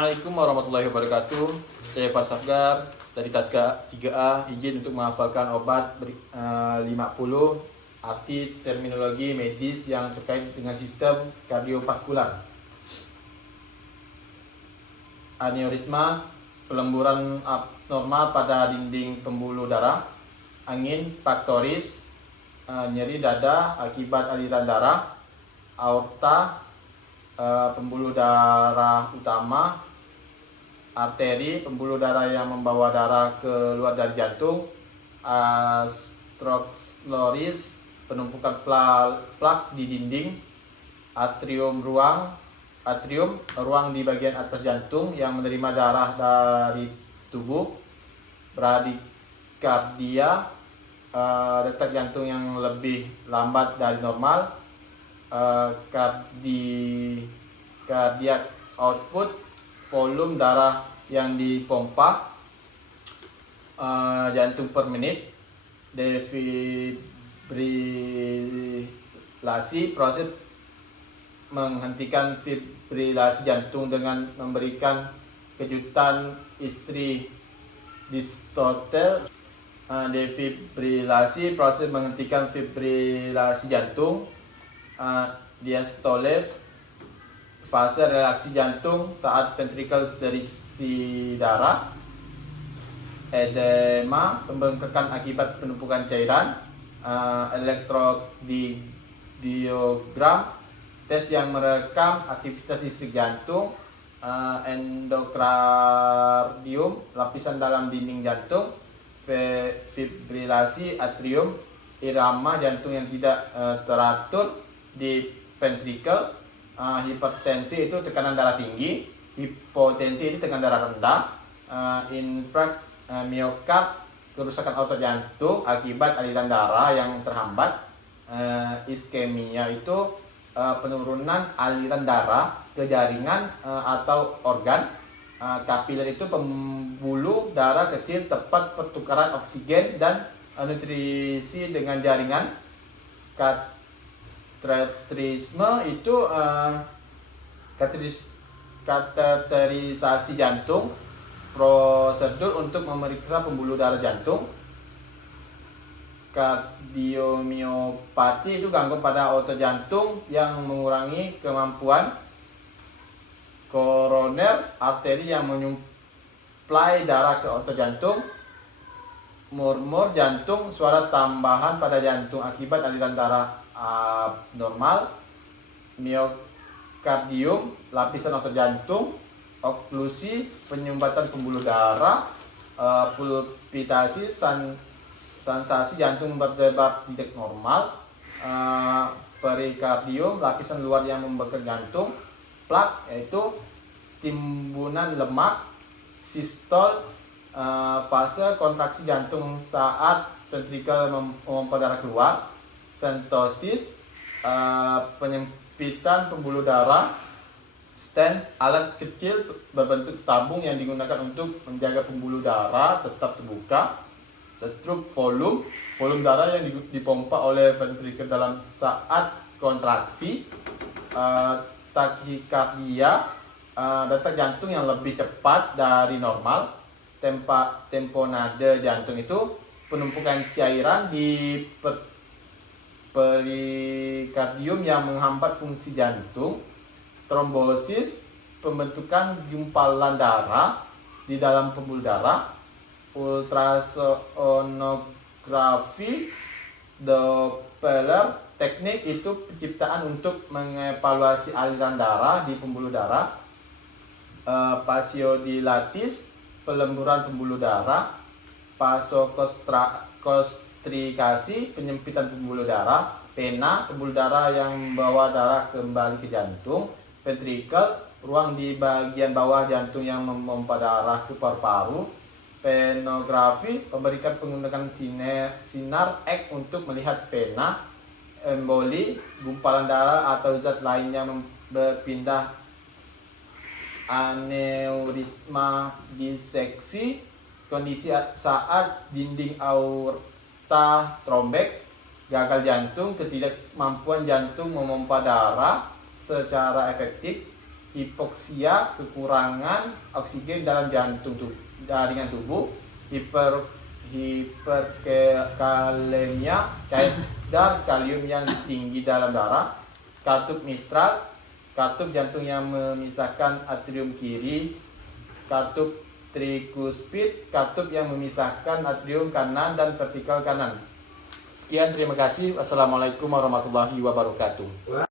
Assalamualaikum warahmatullahi wabarakatuh. Saya Farsafgar dari Taska 3A. Izin untuk menghafalkan obat 50 arti terminologi medis yang terkait dengan sistem kardiovaskular. Aneurisma, pelemburan abnormal pada dinding pembuluh darah. Angin pectoris, nyeri dada akibat aliran darah. Aorta, pembuluh darah utama. Arteri, pembuluh darah yang membawa darah keluar dari jantung. Stroke penumpukan plak di dinding. Atrium, ruang di bagian atas jantung yang menerima darah dari tubuh. Bradikardia, detak jantung yang lebih lambat dari normal. Cardiac output, volume darah yang dipompa jantung per menit. Defibrilasi, proses menghentikan fibrilasi jantung dengan memberikan kejutan istri distotel. Defibrilasi, proses menghentikan fibrilasi jantung. Diastole, fase relaksi jantung saat ventrikel terisi darah. Edema, pembengkakan akibat penumpukan cairan. Elektrokardiogram, tes yang merekam aktivitas listrik jantung. Endokardium, lapisan dalam dinding jantung. Fibrilasi atrium, irama jantung yang tidak teratur di ventrikel. Hipertensi itu tekanan darah tinggi. Hipotensi itu tekanan darah rendah. Infark miokard, kerusakan otot jantung akibat aliran darah yang terhambat. Iskemia itu penurunan aliran darah ke jaringan atau organ. Kapiler itu pembuluh darah kecil tempat pertukaran oksigen dan nutrisi dengan jaringan. Kateterisme itu kateterisasi jantung, prosedur untuk memeriksa pembuluh darah jantung. Kardiomiopati itu gangguan pada otot jantung yang mengurangi kemampuan. Koroner, arteri yang menyuplai darah ke otot jantung. Murmur jantung, suara tambahan pada jantung akibat aliran darah abnormal. Miokardium, lapisan otot jantung. Oklusi, penyumbatan pembuluh darah. Pulpitasi, sensasi jantung berdebar tidak normal. Perikardium, lapisan luar yang membekal jantung. Plak, yaitu timbunan lemak. Sistol, fase kontraksi jantung saat ventrikel memompa darah keluar. Sentosis, penyempitan pembuluh darah. Stents, alat kecil berbentuk tabung yang digunakan untuk menjaga pembuluh darah tetap terbuka. Stroke volume, volume darah yang dipompa oleh ventrikel dalam saat kontraksi. Takikardia, detak jantung yang lebih cepat dari normal. Temponade jantung itu penumpukan cairan di perikardium yang menghambat fungsi jantung. Trombosis, pembentukan gumpalan darah di dalam pembuluh darah. Ultrasonografi Doppler, teknik itu penciptaan untuk mengevaluasi aliran darah di pembuluh darah. Vasodilatis, pelemburan pembuluh darah. Vasokonstrikasi, penyempitan pembuluh darah. Vena, pembuluh darah yang membawa darah kembali ke jantung. Ventricle, ruang di bagian bawah jantung yang memompa darah ke paru-paru. Penografi, pemberikan penggunaan sinar X untuk melihat pena. Emboli, gumpalan darah atau zat lainnya berpindah. Aneurisma diseksi, kondisi saat dinding aorta trombek. Gagal jantung, ketidakmampuan jantung memompa darah secara efektif. hipoksia, kekurangan oksigen dalam jaringan tubuh, hiperkalemia, kadar kalium yang tinggi dalam darah, katup mitral, katup jantung yang memisahkan atrium kiri, katup trikuspid, katup yang memisahkan atrium kanan dan vertikal kanan. Sekian, terima kasih. Wassalamualaikum warahmatullahi wabarakatuh.